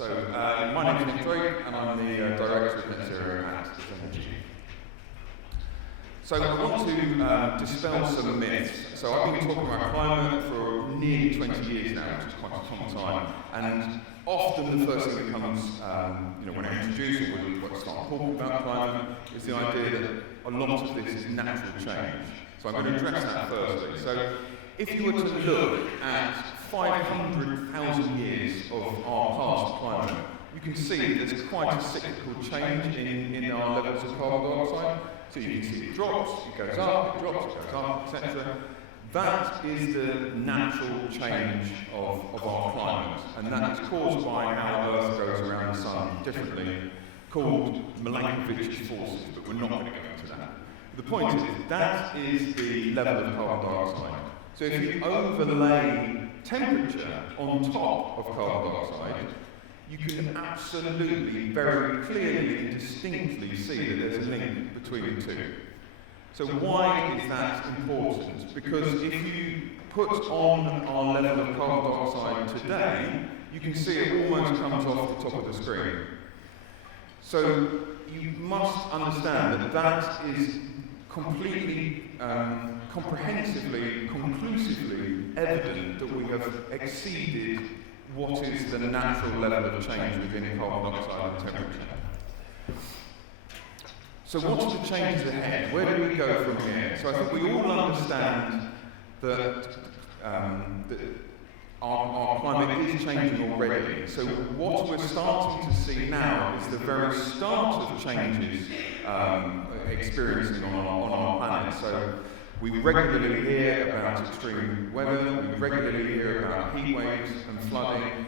My name is Nick Drake, and I'm the Director of Net Zero at Zenergi. So I want to dispel some myths. So I've been talking about climate for nearly 20 years now, which is quite a long time. And often the first thing that comes, when I introduce or when I start talking about climate, is the idea that a lot of this is natural change. So I'm going to address that firstly. So if you were to look at 500,000 years of our past climate, you can see that there's quite a cyclical change in our levels of carbon dioxide. So you can see it drops, it goes up, it drops, it goes up, etc. That is the natural change of our climate, and that is caused by how Earth goes around the Sun differently, called Milankovitch's forces, but we're not going to go into that. The point is, that is the level of carbon dioxide. So if you overlay temperature on top of carbon dioxide, you can absolutely, very clearly and distinctly see that there's a link between the two. So why is that important? Because if you put on our level of carbon dioxide today, you can see it almost comes off the top of the screen. So you must understand that that is completely, comprehensively, conclusively evident that we have exceeded what is the natural level of change within carbon dioxide and temperature. So what are the changes ahead? Where do we go from here? So I think we all understand that our climate is changing already. So what we're starting to see now is the very start of changes experiencing on our planet. So we regularly hear about extreme weather, we regularly hear about heat waves and flooding,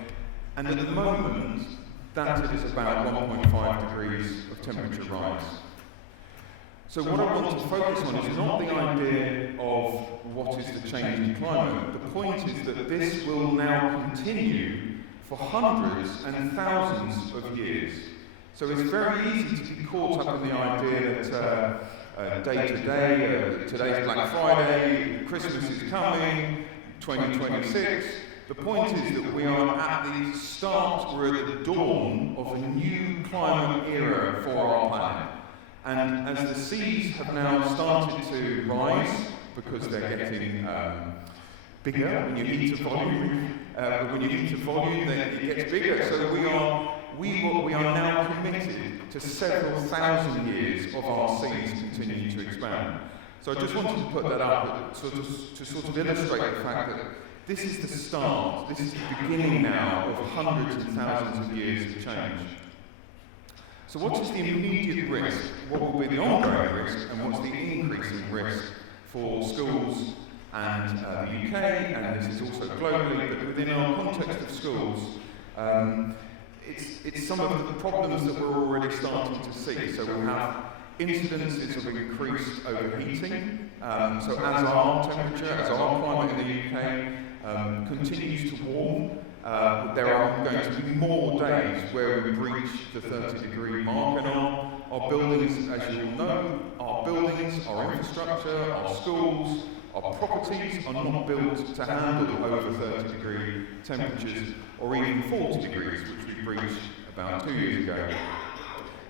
and at the moment, that is about 1.5 degrees of temperature rise. So what I want to focus on is not the idea of what is the change in climate. The point is that this will now continue for hundreds and thousands of years. So it's very easy to be caught up in the idea that day to day, today's Black Friday, Christmas is coming, 2026. The point is that we are at the start, we're at the dawn of a new climate era for our planet. And as the seas have now started to rise, because they're getting bigger when you heat a volume, then it gets bigger. So we are now committed to several thousand years of our seas continuing to expand. So I just wanted to put that up to sort of illustrate the fact that this is the start, this is the beginning now of hundreds and thousands of years of change. So what is the immediate risk? What will be the ongoing risk? And what's the increasing risk for schools and the UK, and this is also globally, but within our context of schools, it's some of the problems that we're already starting to see. So we have incidences of increased overheating. So as our temperature, as our climate in the UK continues to warm, there are going to be more days where we reach the 30-degree mark, and our buildings, as you all know, our buildings, our infrastructure, our schools, our properties are not built to handle over 30-degree temperatures or even 40 degrees, which we reached about 2 years ago.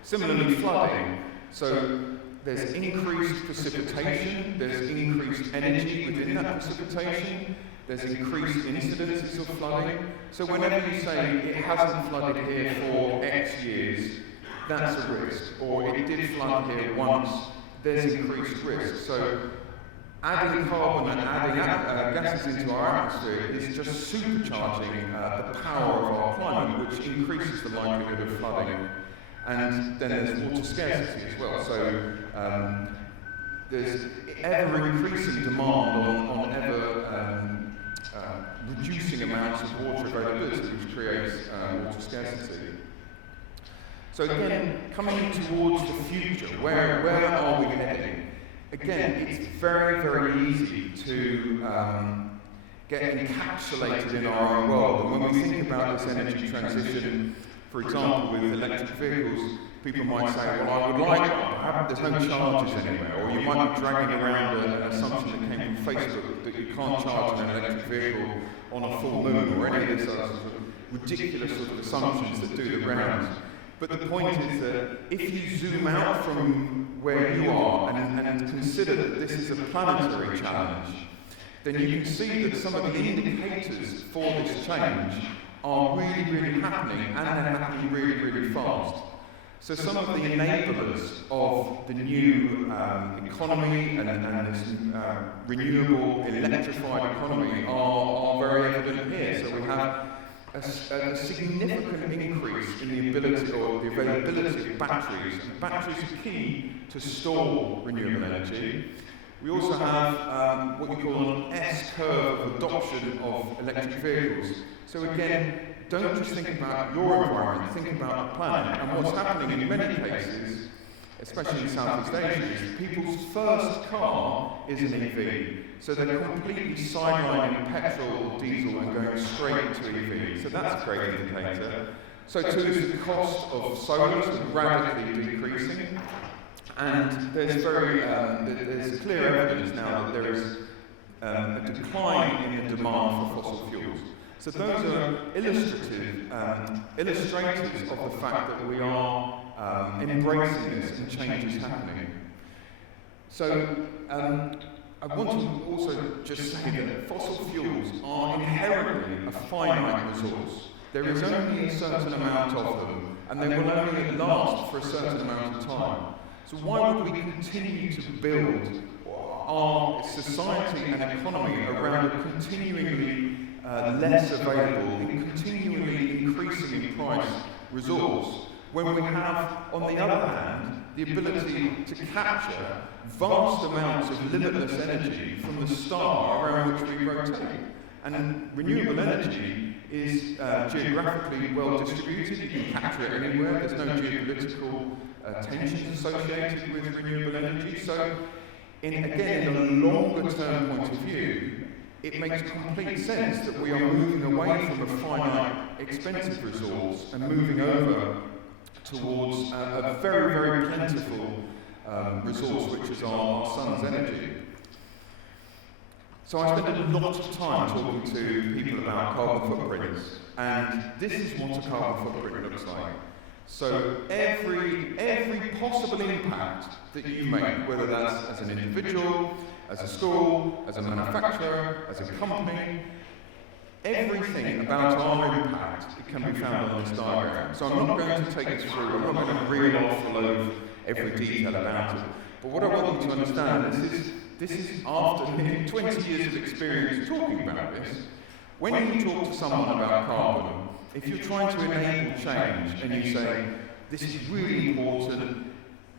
Similarly, flooding. So there's increased precipitation, there's increased energy within that precipitation, there's increased incidences of flooding. So whenever you say it hasn't flooded here for X years, that's a risk. Or it did flood here once, there's increased risk. So adding carbon and adding gases into our atmosphere is just supercharging the power of our climate, which increases the likelihood of flooding. And then there's water scarcity as well. So there's ever-increasing demand on ever reducing amounts of water availability, which creates water scarcity. So again, coming towards the future, where are we heading? Again, it's very, very easy to get encapsulated in our own world. And when we think about this energy transition, for example, with electric vehicles, people might say, well, I would like one, but there's no charges anywhere. Or you might be dragging around an assumption that came from Facebook that you can't charge an electric vehicle on a full moon or any of this other sort of ridiculous sort of assumptions that do the rounds. But the point is that if you zoom out from where you are and consider that this is a planetary challenge, then you can see that some of the indicators for this change are really, really happening, and they're happening really, really fast. So some of the enablers of the new economy and this renewable, electrified economy are very evident here. So we have a significant increase in the ability or the availability of batteries. And batteries are key to store renewable energy. We also have what you call an S-curve of adoption of electric vehicles. So again, don't just think about your environment, think about the planet. And what's happening in many cases, especially in Southeast Asia, is people's first car is an EV. So they're completely sidelining petrol or diesel and going straight to EV. So that's a great indicator. So too is the cost of solar radically decreasing. And there's there's clear evidence now that there is a decline in the demand for fossil fuels. So those are illustrators of the fact that we are embracing this and change is happening. So I want to also just say that fossil fuels are inherently a finite resource. There is only a certain amount of them, and they will only last for a certain amount of time. So why would we continue to build our society and economy around a continually less available and continually increasing in price resource, when we have, on the other hand, the ability to capture vast amounts of limitless energy from the star around which we rotate? And renewable energy is geographically well distributed. You can capture it anywhere. There's no geopolitical tensions associated with renewable energy. So, in a longer term point of view, it makes complete sense that we are moving away from a finite, expensive resource and moving over towards a very, very plentiful resource, which is our sun's energy. So I spent a lot of time talking to people about carbon footprints, and this is what a carbon footprint looks like. So every possible impact that you make, whether that's as an individual, as a school, as a manufacturer, as a company, everything about our impact can be found on this diagram. So I'm not going to take this through, I'm not going to reel off a load of every detail about it. But what I want you to understand is this is after 20 years of experience talking about this. When you talk to someone about carbon, if you're trying to enable change and you say, this is really important,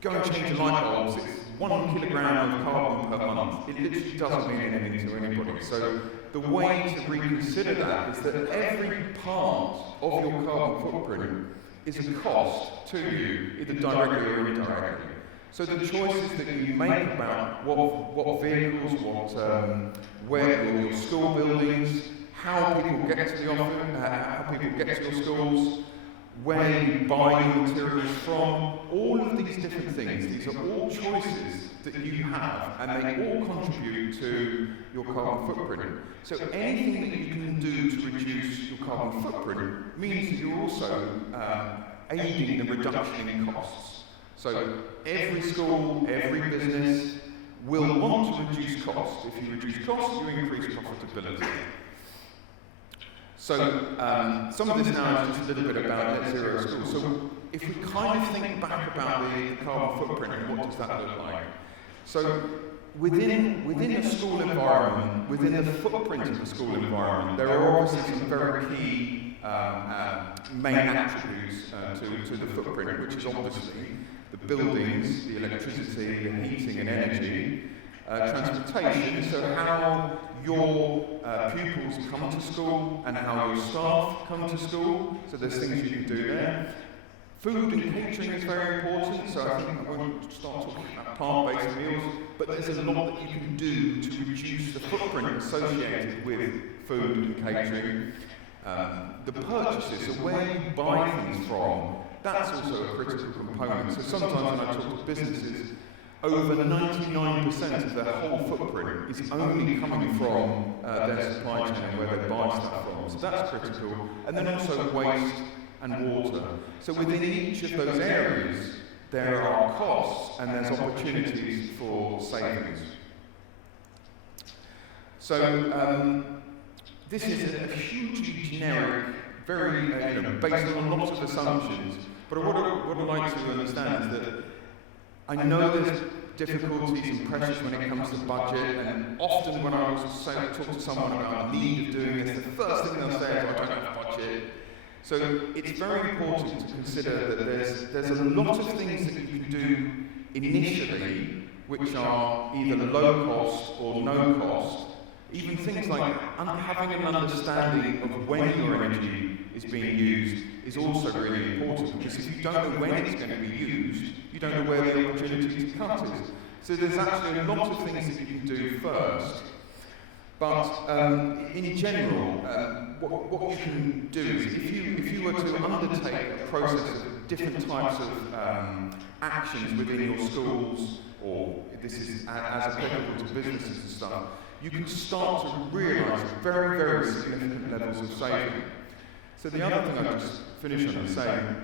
go and change your light bulbs, it's 1 kilogram of carbon per month, it literally doesn't mean anything to anybody. So the way to reconsider that is that every part of your carbon footprint is a cost to you, either directly or indirectly. So the choices that you make about what vehicles, where your school buildings, how people get to the office, how people get to your schools, where you buy your materials from, all of these different things, these are all choices that you have, and they all contribute to your carbon footprint. So anything that you can do to reduce your carbon footprint means that you're also aiding the reduction in costs. So every school, every business will want to reduce costs. If you reduce costs, you increase profitability. So some of this now is just a little bit about net zero schools. So if we kind of think back about the carbon footprint, and what does that look like? So within a school environment, within the footprint of the school environment, there are obviously some very key main attributes to the footprint, which is obviously the buildings, the electricity, the heating and energy, transportation, so how your pupils come to school and how your staff come to school, so there's things you can do there. Food and catering is very important, so I think I won't start talking about plant-based meals, but there's a lot that you can do to reduce the footprint associated with food and catering. The purchases, so where you buy things from, that's also a critical component. So sometimes when I talk to businesses, over 99% of their whole footprint is only coming from their supply chain and where they buy stuff from. So that's critical. And then also waste and water. So within each of those areas, there are costs and there's opportunities for savings. So this is a hugely generic, very based on a lot of assumptions. But what I'd like to understand is that I know there's difficulties and pressures when it comes to budget, and often when I talk to someone about the need of doing this, the first thing they'll say is, I don't have budget. So it's very important to consider that there's a lot of things that you can do initially which are either low cost or no cost. Even things like having an understanding of when your energy is being used is also really important, because if you don't know when it's going to be used, you don't know where the opportunity to cut is. So there's actually a lot of things that you can do first. But in general, what you can do is if you were to undertake a process of different types of actions within your schools, or this is as applicable to businesses and stuff, you can start to realise very, very significant levels of saving. So the other thing I'll just finish on is saying,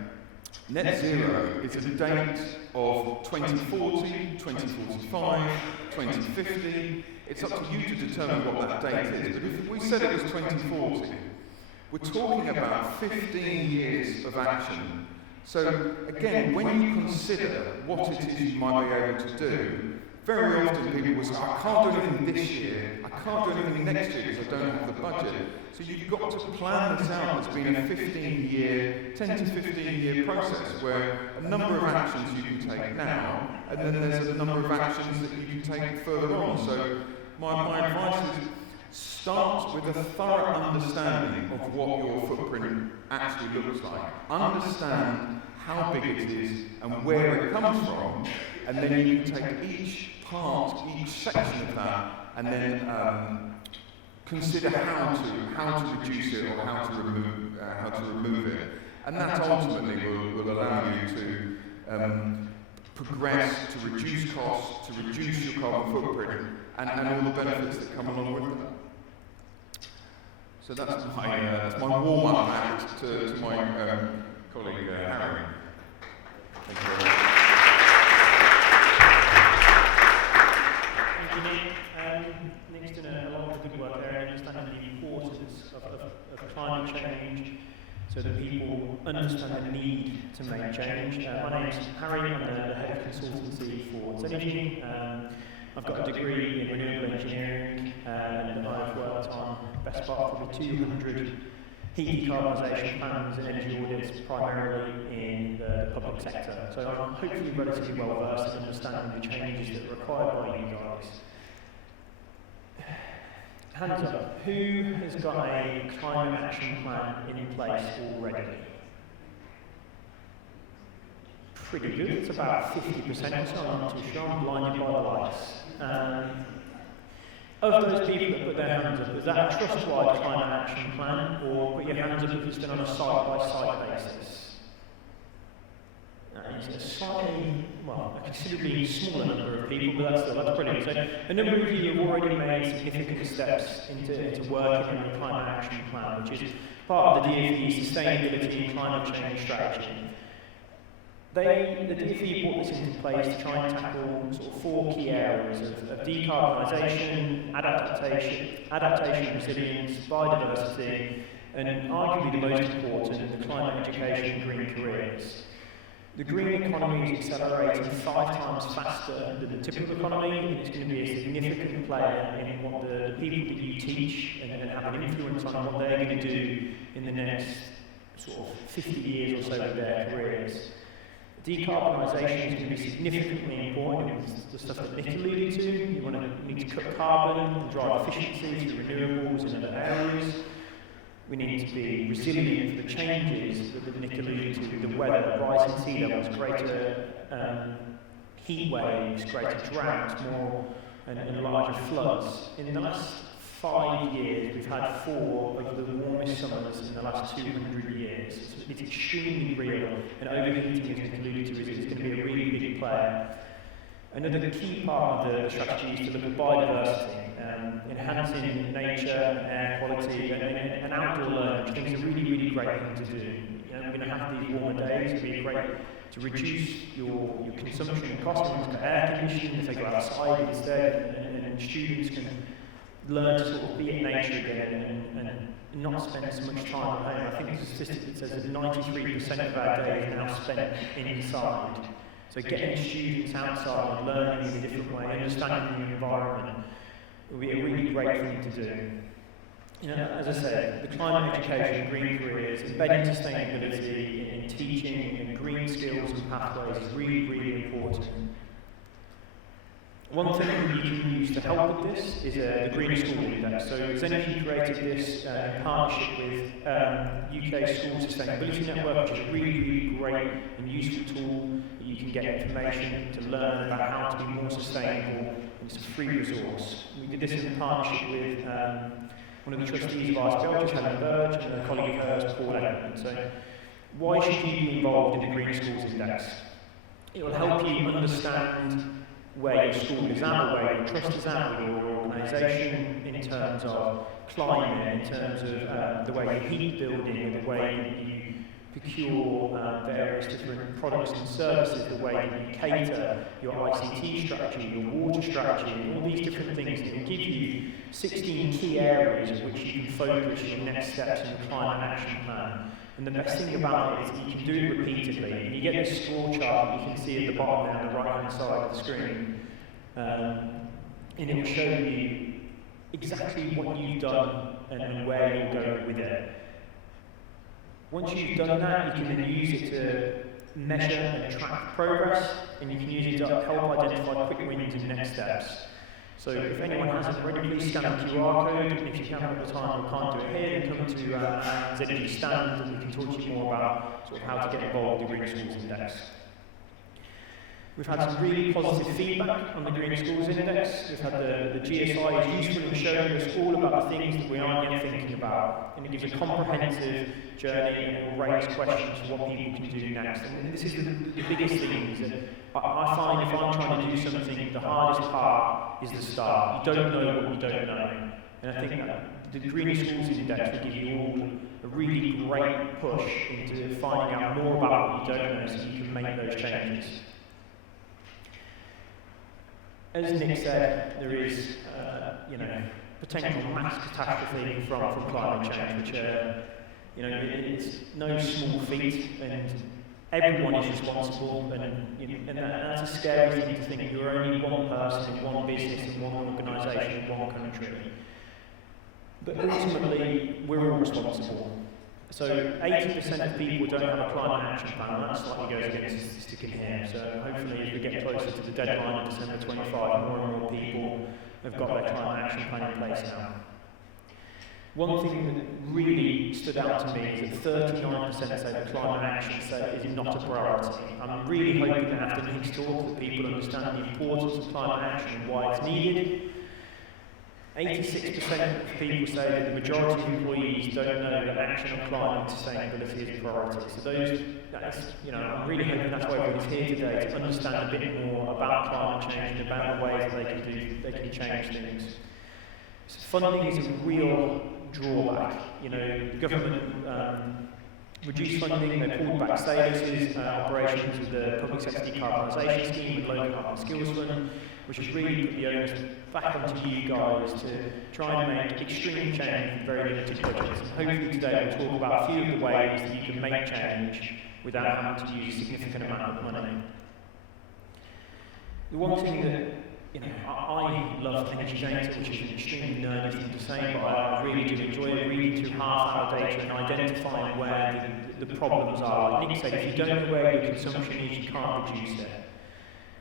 net zero is a date of 2040, 2045, 2050. It's up to you to determine what that date is. But if we said it was 2040, we're talking about 15 years of action. So again, when you consider what it is you might be able to do, very often people will say, I can't do anything this year, I can't do anything next year because I don't have the budget. So you've got to plan this out as being a 15-year, 10 to 15-year process where a number of actions you can take now, and then there's a number of actions that you can take further on. So my advice is start with a thorough understanding of what your footprint actually looks like. Understand how big it is and where it comes from, and then you can take each part, each section of that, and then consider how to reduce it or how to remove it, and that ultimately will allow you to progress, to reduce costs, to reduce your carbon footprint, and all the benefits that come along with that. So that's my warm-up act to my colleague Harry. Thank you very much. Nick's done a lot of good work there in understanding the importance of climate change so that people understand the need to make change. My name's Harry, I'm the head of consultancy for Zenergi. I've got a degree in renewable engineering, and I've worked on the best part of probably 200 heat decarbonisation plans and energy audits, primarily in the public sector. So I'm hopefully relatively well versed in understanding the changes that are required by you guys. Hands up, who has got a climate action plan in place already? Pretty good, it's about 50% or so, I'm not too sure, I'm blinded by the lights. Of those people that put their hands up, is that a trust-wide climate action plan, or put your hands up if it's done on a site-by-site basis? It's a slightly, well, a considerably smaller number of people, but that's brilliant. So a number of you have already made significant steps into working on the climate action plan, which is part of the DfE sustainability and climate change strategy. The DfE brought this into place to try and tackle sort of 4 key areas of decarbonisation, adaptation, resilience, biodiversity, and arguably the most important, the climate education and green careers. The green economy is accelerating 5 times faster than the typical economy, and it's going to be a significant player in what the people that you teach and have an influence on what they're going to do in the next sort of 50 years or so of their careers. Decarbonisation is going to be significantly important. It's the stuff that Nick alluded to. You need to cut carbon and drive efficiency through renewables in other areas. We need to be resilient for the changes that Nick alluded to, the weather, rising sea levels, greater heat waves, greater droughts, more and larger floods. In the last 5 years, we've had 4 of the warmest summers in the last 200 years. So it's extremely real, and overheating, as Nick alluded to, is going to be a really big player. Another key part of the strategy is to look at biodiversity, enhancing nature and air quality and outdoor learning, which I think is a really, really great thing to do. You know, we're going to have these warmer days, it'd be great to reduce your consumption and cost of air conditioning if they go outside instead, and students can learn to sort of be in nature again and not spend so much time at home. I think there's a statistic that says that 93% of our day is now spent inside. So getting students outside and learning in a different way, understanding the environment, will be a really great thing to do. You know, as I said, the climate education, green careers, embedding sustainability in teaching and green skills and pathways is really, really important. One thing that you can use to help with this is the Green School Index. So Zenergi created this in partnership with UK School Sustainability Network, which is a really, really great and useful tool that you can get information to learn about how to be more sustainable. It's a free resource. We did this in partnership with one of the trustees of ISBL, which is Helen Burge, and a colleague of hers, Paul Edmund. So why should you be involved in the Green Schools Index? It will help you understand where your school is at, where your trust is at, with your organisation, in terms of climate, in terms of the way you heat building, the way you procure various different products and services, the way you cater your ICT strategy, your water strategy, and all these different things that will give you 16 key areas in which you can focus your next steps in the climate action plan. And the best thing about it is that you can do it repeatedly. And you get this score chart that you can see at the bottom there on the right-hand side of the screen. And it will show you exactly what you've done and where you'll go with it. Once you've done that, you can then use it to measure and track progress, and you can use it to help identify quick wins and next steps. So if anyone hasn't already, please scan the QR code, and if you can't at the time or can't do it here, then come to Zenergi stand and we can talk to you more about sort of how to get involved with the Green Schools Index. We've had some really positive feedback on the Green Schools Index. We've had the GSI is useful in showing us all about the things that we aren't yet thinking about, and it gives a comprehensive journey and it will raise questions for what people can do next. And this is the biggest thing, is that I find if I'm trying to do something, the hardest part is the start. You don't know what you don't know. And I think that the Green Schools Index will give you all a really great push into finding out more about what you don't know so you can make those changes. As Nick said, there is, potential mass catastrophe from climate change, which, it's no small feat, and everyone is responsible, and that's a scary thing to think. You're only one person in one business, in one organisation, in one country. But ultimately, we're all responsible. So 80% of people don't have a climate action plan, and that slightly goes against the statistic in here. So hopefully as we get closer to the deadline of December 25, more and more people have got their climate action plan in place now. One thing that really stood out to me is that 39% say that climate action is not a priority. I'm really hoping that after Nick's talk that people understand the importance of climate action and why it's needed. 86% of people say that the majority of employees don't know that action on climate and sustainability is a priority. So I'm really hoping that's why everyone's here today, to understand a bit more about climate change and about the ways that they can change things. So funding is a real drawback. The government reduced funding, they pulled back SAILOS' operations with the Public Sector Decarbonisation Scheme and Low Carbon Skills Fund, which has really put the onus back onto you guys to try and make extreme change with very limited budgets. And hopefully today we'll talk about a few of the ways that you can make change without having to use a significant amount of money. The one thing that I love energy data, which is an extremely nerdy thing to say, but I really do enjoy reading through half-hour data and identifying where the problems are. Like Nick said, if you don't know where your consumption is, you can't reduce it.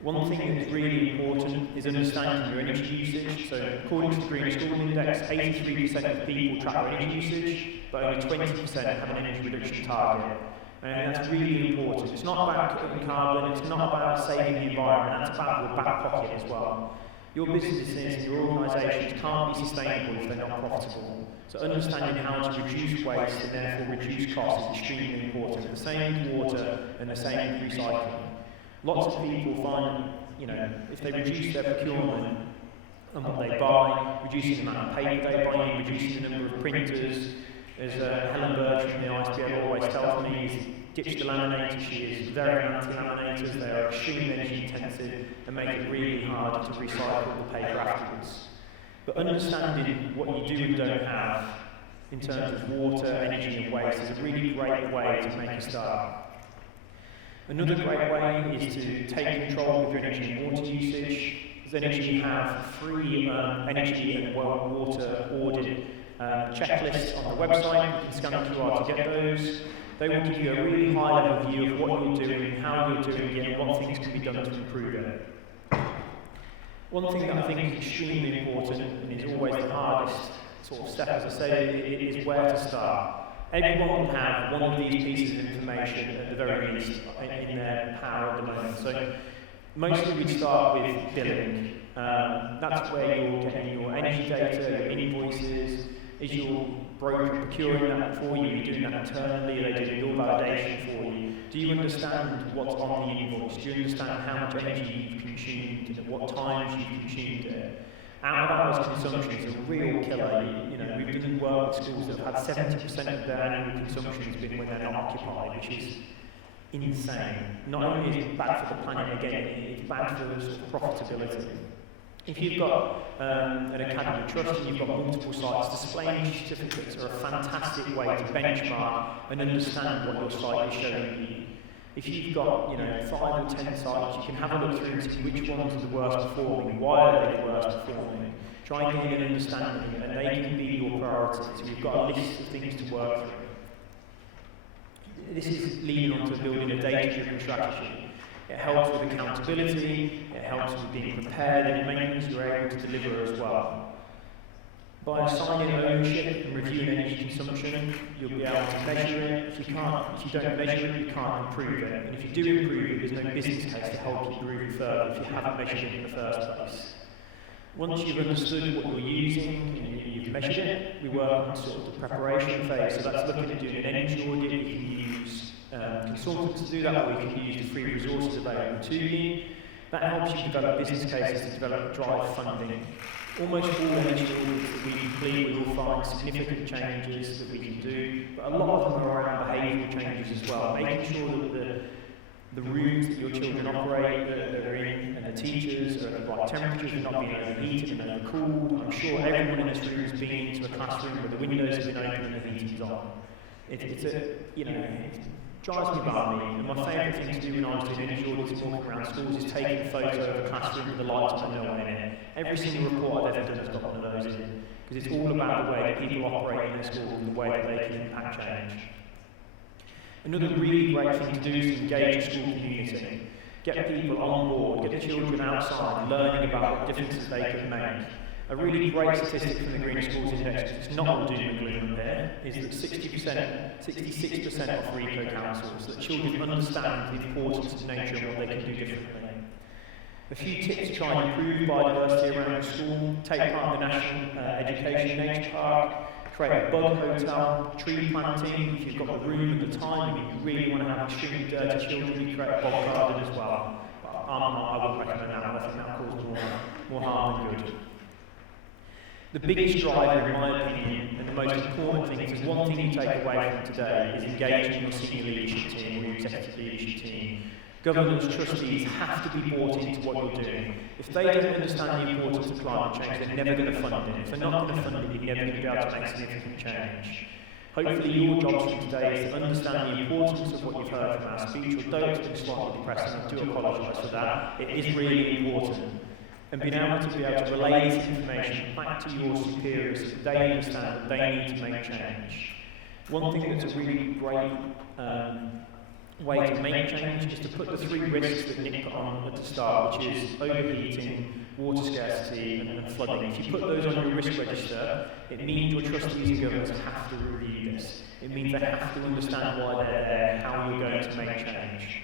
One thing that's really important is understanding your energy usage. So according to the Green School Index, 83% of people track their energy usage, but only 20% have an energy reduction target. And that's really important. It's not about cutting carbon, it's not about saving the environment, that's about your back pocket as well. Your businesses and your organisations can't be sustainable if they're not profitable. So understanding how to reduce waste and therefore reduce costs is extremely important. The same with water and the same with recycling. Lots of people find if they reduce their procurement and what they buy, reducing the amount of paper they buy, reducing the number of printers, as Helen Birch from the ISBL always tells me, is ditch the laminator. She is very anti-laminators. They are extremely energy intensive and make it really hard to recycle the paper afterwards. But understanding what you do and don't have in terms of water, energy and waste is a really great way to make a start. Another great way is to take control of your energy and water usage. Zenergi have free energy and water audit checklists on the website. You can scan the QR to get those. They will give you a really high-level view of what you're doing, how you're doing it, and what things can be done to improve it. One thing that I think is extremely important and is always the hardest sort of step, as I say, it is where to start. Everyone will have one of these pieces of information at the very least in their power at the moment. So mostly we start with billing. That's where you're getting your energy data, your invoices. Is your broker procuring that for you? Are you doing that internally? Are they doing bill validation for you? Do you understand what's on the invoice? Do you understand how much energy you've consumed, at what times you've consumed it? Out-of-hours consumption is a real killer. We've done work with schools that have had 70% of their annual consumption has been when they're not occupied, which is insane. Not only is it bad for the planet, again, it's bad for sort of profitability. If you've got an academy trust and you've got multiple sites, displaying certificates are a fantastic way to benchmark and understand what your site is showing you. If you've got 5 or 10 sites, you can have a look through and see which ones are the worst performing, why are they the worst performing. Try and gain an understanding, and they can be your priorities. So you've got a list of things to work through. This is leading on to building a data-driven strategy. It helps with accountability, it helps with being prepared, and it means you're able to deliver as well. By assigning ownership and reviewing energy consumption, you'll be able to measure it. If you don't measure it, you can't improve it. And if you do improve it, there's no business case to help you improve further if you haven't measured it in the first place. Once you've understood what you're using and you've measured it, we work on sort of the preparation phase. So that's looking at doing an energy audit. We can use consultants to do that, or we can use the free resources available to you. That helps you develop business cases to develop drive funding. Almost all energy audits that we complete, we will find significant changes that we can do, but a lot of them are around behavioural changes as well, making sure that the rooms that your children operate, that they're in, and the teachers are at the right temperatures, and not being overheated and overcooled. I'm sure everyone in this room has been into a classroom where the windows have been open and the heating's on. It drives me balmy, and my favourite thing to do when I was doing energy audits and walking around schools is taking a photo of a classroom with the lights on and no one in it. Every single report I've ever done has got one of those in, because it's all about the way that people operate in their school and the way that they can impact change. Another really great thing to do is to engage the school community. Get people on board, get the children outside, learning about what differences they could make. A really great statistic from the Green Schools Index, it's not all doom and gloom there, is that 66% of RECO councils, that children understand the importance of nature and what they can do differently. A few tips to try and improve biodiversity around the school: take part in the National Education Nature Park, create a bug hotel, tree planting. If you've got the room and the time and you really want to have extremely dirty children, you create a bog garden as well. But I wouldn't recommend that, I think that causes more harm than good. The biggest driver, in my opinion, and the most important thing, is one thing you take away from today, is engaging your senior leadership team or your executive leadership team. Governors, trustees have to be bought into what you're doing. If they don't understand the importance of climate change, they're never going to fund it. If they're not going to fund it, you're never going to be able to make significant change. Hopefully your job from today is to understand the importance of what you've heard from our speech, although it's been slightly depressing, I do apologise for that. It is really important. And being able to relay this information back to your superiors so that they understand that they need to make change. One thing that's a really great way to make change is to put the 3 risks that Nick put on at the start, which is overheating, water scarcity, and flooding. If you put those on your risk register, it means your trustees and governors have to review this. It means they have to understand why they're there, how you're going to make change.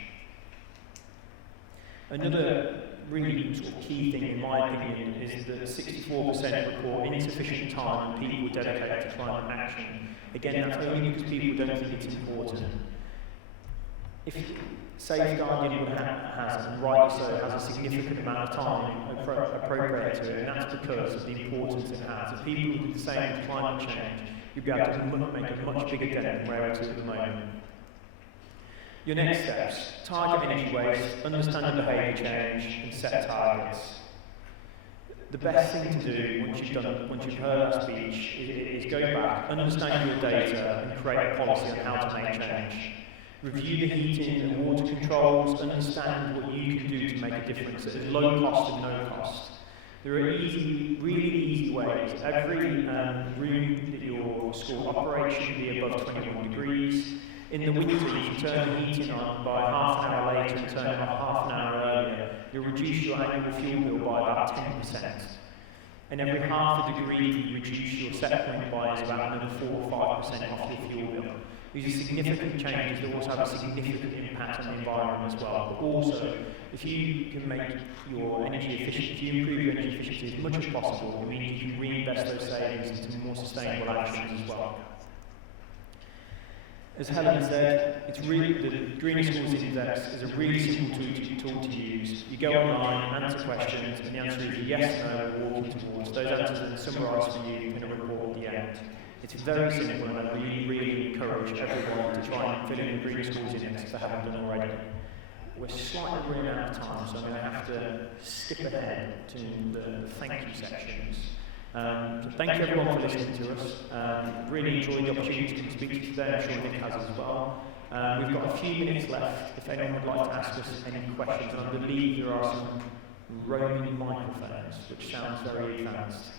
Another really sort of key thing, in my opinion, is that 64% report insufficient time and people dedicated to climate action. Again, that's only because people don't think it's important. if safeguarding has, and rightly so, has a significant amount of time appropriate to it, and that's because of the importance it has. If people do the same with climate change, you'll be able to make a much bigger dent than we're able to at the moment. Your next steps: target energy waste, understand the behaviour change, and set targets. The best thing to do once you've heard that speech is go back, understand your data, and create a policy on how to make change. Review the heating and water controls, understand what you can do to make a difference at low cost and no cost. There are really easy ways. Every room that your school operates should be above 21 degrees. In the winter, if you turn the heating on by half an hour later and turn it off half an hour earlier, you'll reduce your annual fuel bill by about 10%. And every half a degree you reduce your set point by is about another 4 or 5% off your fuel bill. These are significant changes that also have a significant impact on the environment as well. But also, if you can make your energy efficient, if you improve your energy efficiency as much as possible, it means you can reinvest those savings into more sustainable actions as well. As Helen said, the Greener Schools Index is a really simple tool to use. You go online, answer questions, and the answer is yes, no, or walking towards. Those answers are then summarised for you in a report at the end. It's very simple, and I really encourage everyone to try and fill in the Greener Schools Index if they haven't done already. We're slightly running out of time, so I'm going to have to skip ahead to the thank you sections. So thank you everyone for listening to us. Really enjoyed the opportunity to speak to you today. I'm sure Nick has as well. We've got a few minutes left if anyone would like to ask us any questions, and I believe there are some roaming microphones, which sounds very advanced.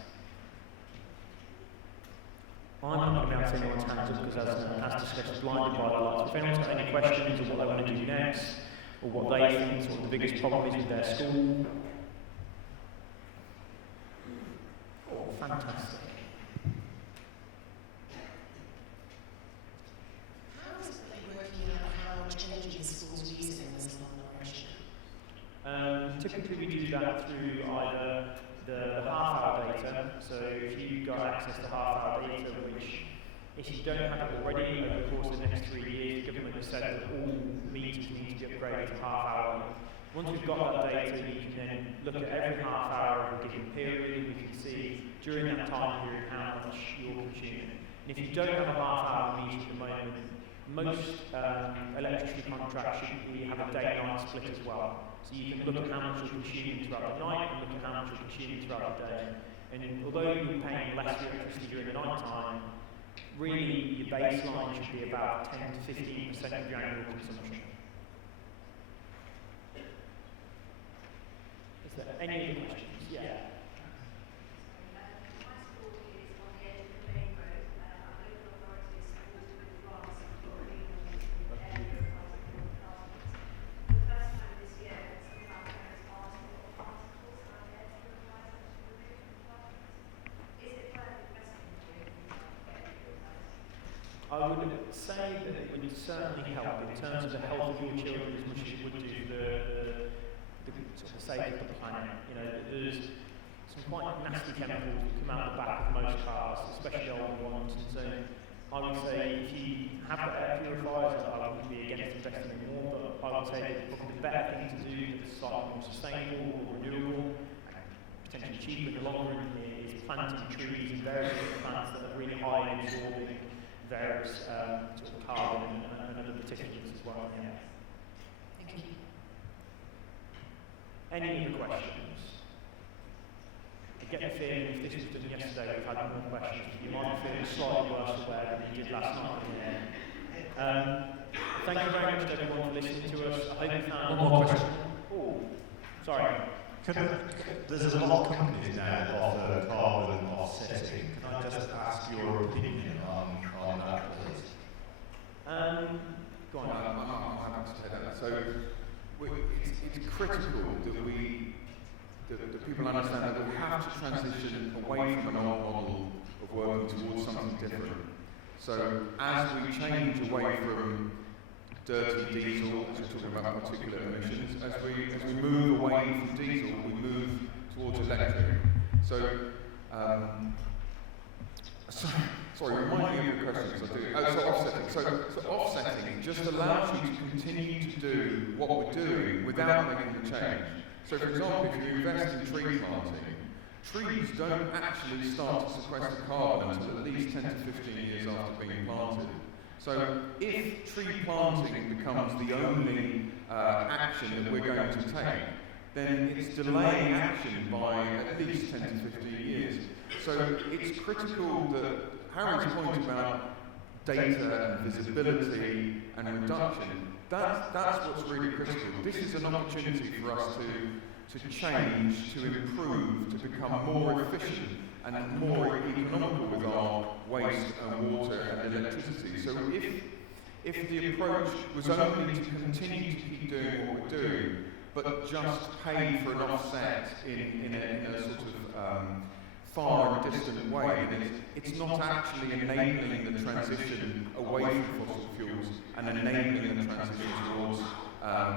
I'm not going to be able to take anyone's hands up because as discussed, blinded by the lights. If anyone's got any questions or what they want to do next, or what they think is what the biggest problem is with their school. Oh, fantastic. How is it that you're working out how much energy the schools are using in this operation? Typically we do that through either the half-hour data, so if you've got access to half-hour data, which if you don't have it already over the course of the next 3 years, the government has said that all meters need to be upgraded to half-hour. Once we've got that data, you can then look at every half-hour of a given period, and we can see during that time period how much you're consuming. And if you don't have a half-hour meter at the moment, most electricity contracts should have a day-night split as well. So you can look at how much you're consuming throughout the night and look at how much you're consuming throughout the day. And although you're paying less for electricity during the night time, really your baseline should be about 10 to 15% of your annual consumption. Is there any other questions? Yeah. I would say that it would certainly help in terms of the health of your children as much as it would do the sort of sake of the planet. You know, there's some quite nasty chemicals that come out the back of most cars, especially older ones. And so I would say if you have the air purifiers, I wouldn't be against investing in more, but I would say that probably the better thing to do that's slightly more sustainable or renewable, potentially cheaper in the long run, is planting trees and various different plants that are really high in absorbing various sort of carbon and other particulates as well. Yeah. Thank you. Any other questions? I get the feeling if this was done yesterday, we've had more questions. You might be feeling slightly worse aware than you did last night. Thank you very much to everyone for listening to us. I hope you found one more question. Oh, sorry. There's a lot of companies now that offer carbon offsetting. Can I just ask your opinion on that, please? Go on. I'm happy to take that. So it's critical that people understand that we have to transition away from an old model of working towards something different. So as we change away from dirty diesel, as we're talking about particulate emissions, as we move away from diesel, we move towards electric. So sorry, remind me of your questions. I do. So offsetting. So offsetting just allows you to continue to do what we're doing without making the change. So for example, if you invest in tree planting, trees don't actually start to sequester carbon until at least 10 to 15 years after being planted. So if tree planting becomes the only action that we're going to take, then it's delaying action by at least 10 to 15 years. So it's critical that Harry's point about data and visibility and reduction, that's what's really critical. This is an opportunity for us to change, to improve, to become more efficient and more economical with our waste and water and electricity. So if the approach was only to continue to keep doing what we're doing, but just pay for an offset in a sort of far and distant way, then it's not actually enabling the transition away from fossil fuels and enabling the transition towards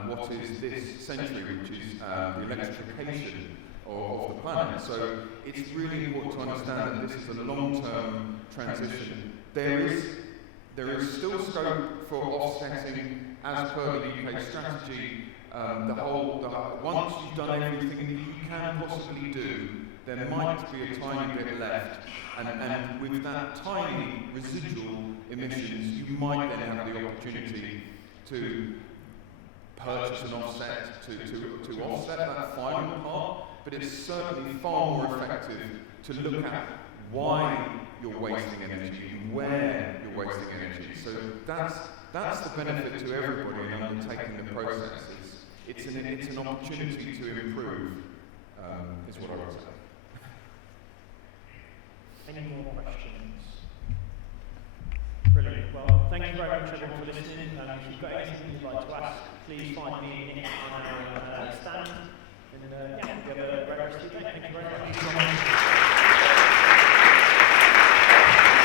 what is this century, which is the electrification of the planet. So it's really important to understand that this is a long-term transition. There is still scope for offsetting as per the UK strategy. Once you've done everything that you can possibly do, there might be a tiny bit left, and with that tiny residual emissions, you might then have the opportunity to purchase an offset to offset that final part, but it's certainly far more effective to look at why you're wasting energy and where you're wasting energy. So that's the benefit to everybody in undertaking the process. It's an opportunity to improve, is what I would say. Any more questions? Brilliant. Well, thank you very much everyone for listening. If you've got anything you'd like to ask, please find me in